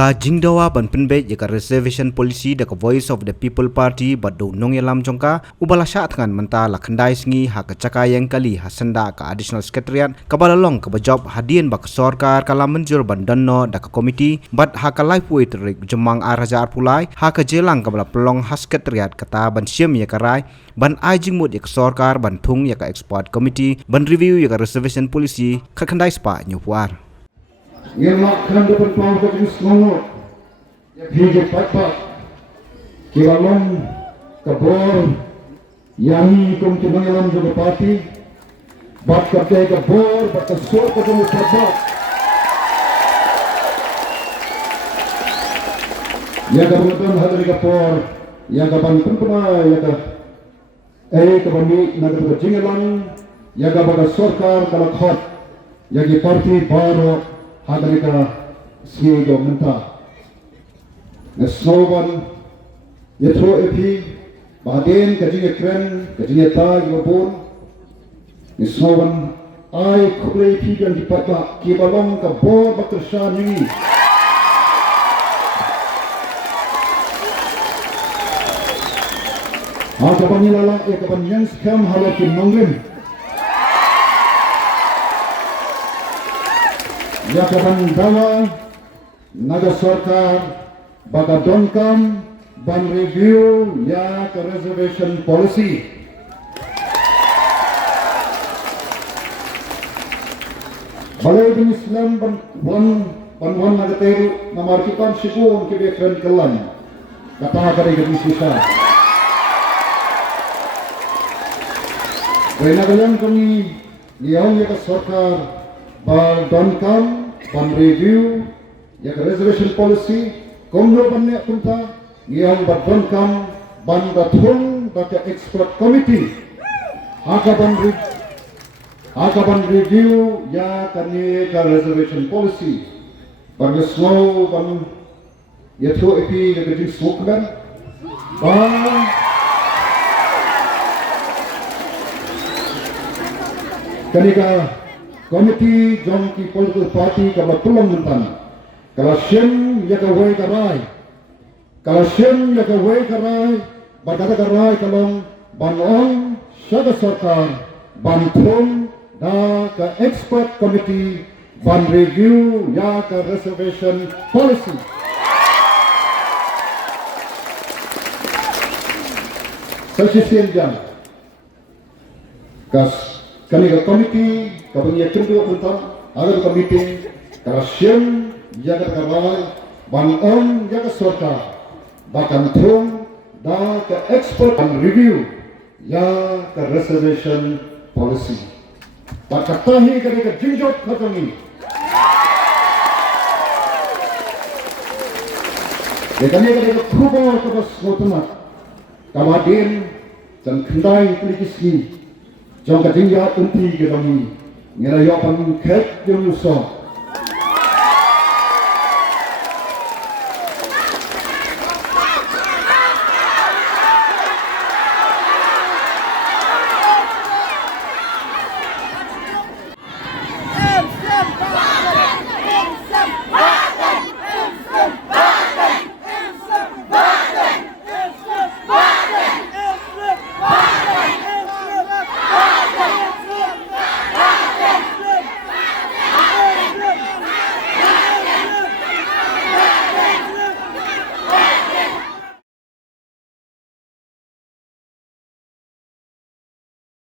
Ka jingdawa ban pynbeit jaka reservation policy da ka voice of the people party badu nong yalam jongka ubala sya thangan menta la khandai singi ha ka caka yang kali hasanda ka additional secretariat ka balalong ka bajob hadien bak sarkar kala menjur ban danno da ka komiti bat ha ka life way terik jemang arajar pulai ha ka jelang ka bala pelong ha secretariat kata ban siam ya karai ban ajing mut ya ka sarkar ban thung ya ka export committee ban review ya ka reservation policy ka khandai spa nyupuar yang makan depan pau ke jenis ngomot hijau papat kibalong kabor yang kum tumangalam juga parti bat kapte kabor bat kesor ke jenis papat ya kabupaten hadri kapor ya kapan pempena ya ka kabami naga jingalang ya kabaga sarkar kalakhat ya ki parti baru hadri ka sigo menta nesnoban yatro epi baden kajinge kren kajinge ta yobon nesnoban ai khuble epi kan dipatba kibalong ka bor bakrsha ni kapan nilala kapan yang scam halakin nonglim ya kapan dawa naga sarkar baga donkam ban review ya ke reservation policy balai bin Islam ban naga teru namarkipan sikun ke bekran kelan kata kari ke sisa Rena kalian kami liang ya ke sarkar ban donkam ban review ya ke reservation policy komno banne punta yang badon ban bathung baka expert committee ban review ya kani ka reservation policy ban snow ban yatho epi ga gadi sokban ban kani ka committee jong ki political party ka batulong mentan kalau siem ya ka way karai kalau siem ya ka way karai badata karai kalong banong syaga sarkar bantung da ka expert committee ban review ya ka reservation policy sesisian jam kas kani ka committee ka banya cendu mentan agar committee kalau siem jaga karai ban jaga sarkar bahkan thung da ke expert and review ya ke reservation policy bakatahi ke jinjot khatangi dekani ke khubor ke bas motomat kamadin dan khandai politisi jong ke jinjot unti ke dami ngerayo pan khet jong so